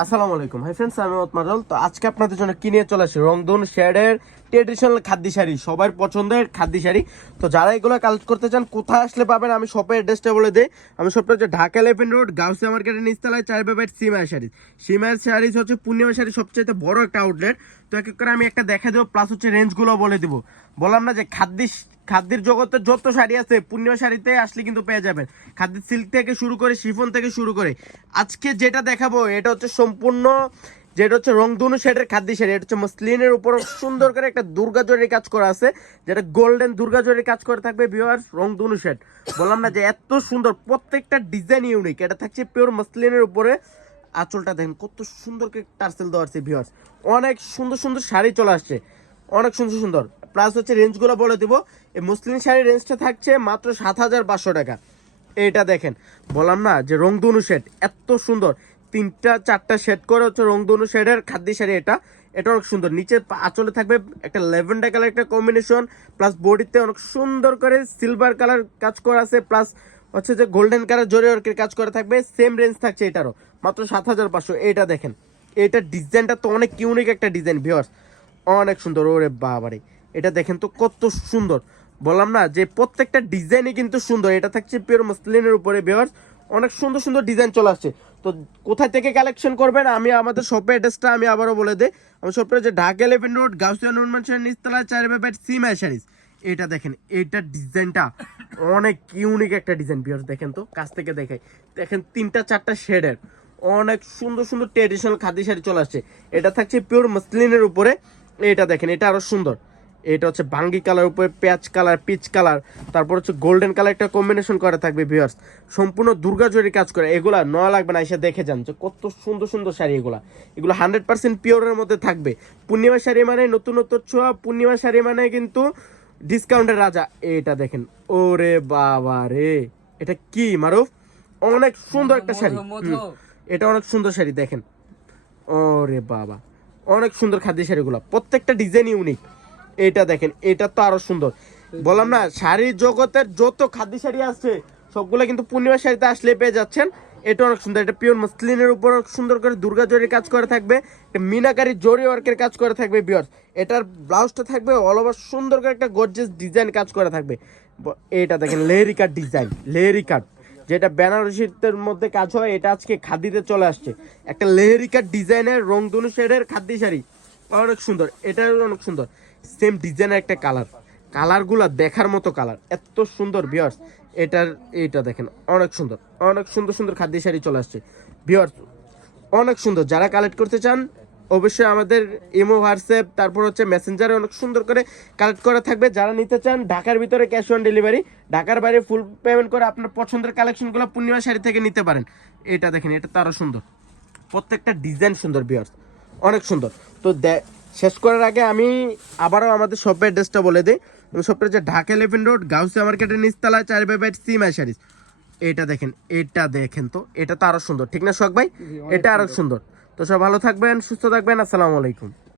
আসসালামু আলাইকুম hi friends, আমি ওতমারল। তো আজকে আপনাদের জন্য কিনে চলে আসি রংধন শেডের ট্রেডিশনাল খাদ্য শাড়ি, সবার পছন্দের খাদ্য শাড়ি। তো যারা এগুলো কালেক্ট করতে চান কোথায় আসলে পাবেন আমি শপের অ্যাড্রেসটা বলে দিই। আমি শপটা হচ্ছে ঢাকা 11 রোড, গাউসিয়া মার্কেটের নিচতলায় 4/8 সিমার শাড়ি। সিমার শাড়িজ হচ্ছে পূর্ণিমা শাড়ি সবচেয়ে বড় একটা আউটলেট। তো এক এক করে আমি একটা দেখা দেবো, প্লাস হচ্ছে রেঞ্জগুলো বলে দেবো। বললাম না যে খাদ্যের জগতে যত শাড়ি আছে পূর্ণিমা শাড়িতে আসলে কিন্তু পেয়ে যাবেন। খাদ্যের সিল্ক থেকে শুরু করে শিফন থেকে শুরু করে আজকে যেটা দেখাবো এটা হচ্ছে সম্পূর্ণ, যেটা হচ্ছে রংধনু শেডের খাদ্য শাড়ি। এটা হচ্ছে মসলিনের উপর সুন্দর করে একটা দুর্গা জরির কাজ করা আছে, যেটা গোল্ডেন দুর্গা জরির কাজ করে থাকবে ভিউয়ার্স। রংধনু শেড বললাম না যে এত সুন্দর, প্রত্যেকটা ডিজাইন ইউনিক। এটা থাকছে পিওর মসলিনের উপরে। আঁচলটা দেখেন কত সুন্দর করে টার্সেল দেওয়া আছে ভিউয়ার্স। অনেক সুন্দর সুন্দর শাড়ি চলে আসছে, অনেক সুন্দর সুন্দর। প্লাস হচ্ছে রেঞ্জগুলো বলে দেবো। এই মুসলিম শাড়ির রেঞ্জটা থাকছে মাত্র 7,500 টাকা। এটা দেখেন, বললাম না যে রংধনু শেড এত সুন্দর, 3-4টা শেড করে হচ্ছে রংধনু শেডের খাদ্য শাড়ি। এটা অনেক সুন্দর। নিচে আঁচলে থাকবে একটা ল্যাভেন্ডার কালার একটা কম্বিনেশন, প্লাস বডিতে অনেক সুন্দর করে সিলভার কালার কাজ করা আছে, প্লাস হচ্ছে যে গোল্ডেন কালার জরি ওয়ার্কের কাজ করা থাকবে। সেম রেঞ্জ থাকছে এটারও মাত্র 7,500। এটা দেখেন, এটা ডিজাইনটা তো অনেক ইউনিক একটা ডিজাইন ভিউয়ার্স, অনেক সুন্দর। ওরে বাবারে, এটা দেখেন তো কত সুন্দর। বললাম না যে প্রত্যেকটা ডিজাইনই কিন্তু সুন্দর। এটা থাকছে পিওর মসলিনের উপরে ভিউয়ার্স, অনেক সুন্দর সুন্দর ডিজাইন চলে আসছে। তো কোথায় থেকে কালেকশন করবেন আমি আমাদের শপের অ্যাড্রেসটা আমি আবারও বলে দিই। আমার শপটা হচ্ছে ঢাকা 11 রোড, গাউসিয়া নুরমানসের নিচতলায় 4/8 সিমাই শাড়িজ। এটা দেখেন, এটা ডিজাইনটা অনেক ইউনিক একটা ডিজাইন ভিউয়ার্স। দেখেন তো কাছ থেকে দেখাই, দেখেন 3-4টা শেডের অনেক সুন্দর সুন্দর ট্রেডিশনাল খাদ্য শাড়ি চলে আসছে। এটা থাকছে পিওর মসলিনের উপরে। এটা দেখেন, এটা আরো সুন্দর। এটা হচ্ছে বাঙ্গি কালার উপরে পেঁয়াজ কালার, পিচ কালার, তারপর হচ্ছে গোল্ডেন কালার একটা কম্বিনেশন করা থাকবে ভিউয়ার্স। সম্পূর্ণ দুর্গা জরির কাজ করে। এগুলা নয়া লাগবে না, এসে দেখে যান যে কত সুন্দর সুন্দর শাড়ি। এগুলো 100% পিওরের মধ্যে থাকবে। পূর্ণিমা শাড়ি মানে নতুনত্ব ছোঁয়া, পূর্ণিমা শাড়ি মানে কিন্তু ডিসকাউন্টের রাজা। এটা দেখেন, ওরে বাবা রে, এটা কি মারুফ, অনেক সুন্দর একটা শাড়ি। এটা অনেক সুন্দর শাড়ি দেখেন, ওরে বাবা, অনেক সুন্দর খাদ্য শাড়িগুলো, প্রত্যেকটা ডিজাইন ইউনিক। এটা দেখেন, এটা তো আরো সুন্দর। বললাম না শাড়ির জগতের যত খাদ্য শাড়ি আছে সবগুলো কিন্তু পূর্ণিমা শাড়িতে আসলে পেয়ে যাচ্ছেন। এটা অনেক সুন্দর। এটা পিওর মসলিনের উপর সুন্দর করে দুর্গা জরির কাজ করে থাকবে, মিনাকারি জরি ওয়ার্কের কাজ করে থাকবে ভিউয়ার্স। এটার ব্লাউজটা থাকবে অল ওভার সুন্দর করে একটা গর্জিয়াস ডিজাইন কাজ করে থাকবে। এটা দেখেন লেহেরি কাট ডিজাইন, লেহেরি কাট যেটা বেনারসির মধ্যে কাজ হয়, এটা আজকে খাদিতে চলে আসছে। একটা লেহেরি কাট ডিজাইনের রংধনু শেডের খাদ্য শাড়ি, অনেক সুন্দর। এটা অনেক সুন্দর, সেম ডিজাইনের একটা কালারগুলা দেখার মতো কালার, এত সুন্দর ভিউয়ার্স। এটা দেখেন অনেক সুন্দর, অনেক সুন্দর সুন্দর খাদ্য শাড়ি চলে আসছে ভিউয়ার্স, অনেক সুন্দর। যারা কালেক্ট করতে চান অবশ্যই আমাদের ইমো, হোয়াটসঅ্যাপ, তারপর হচ্ছে মেসেঞ্জারে অনেক সুন্দর করে কালেক্ট করা থাকবে। যারা নিতে চান ঢাকার ভিতরে ক্যাশ অন ডেলিভারি, ঢাকার বাইরে ফুল পেমেন্ট করে আপনার পছন্দের কালেকশনগুলো পূর্ণিমা শাড়ি থেকে নিতে পারেন। এটা দেখেন, এটা তো আরও সুন্দর, প্রত্যেকটা ডিজাইন সুন্দর ভিউয়ার্স, অনেক সুন্দর। তো শেষ করার আগে আমি আবারও আমাদের শপের অ্যাড্রেসটা বলে দিই। শপটা হচ্ছে ঢাকা 11 রোড, গাউসিয়া মার্কেটের নিচতলায় 4/8 সিমাই শাড়িজ। এটা দেখেন তো, এটা তো আরো সুন্দর, ঠিক না সোহাগ ভাই? এটা আরো সুন্দর। তো সব ভালো থাকবেন, সুস্থ থাকবেন। আসসালামু আলাইকুম।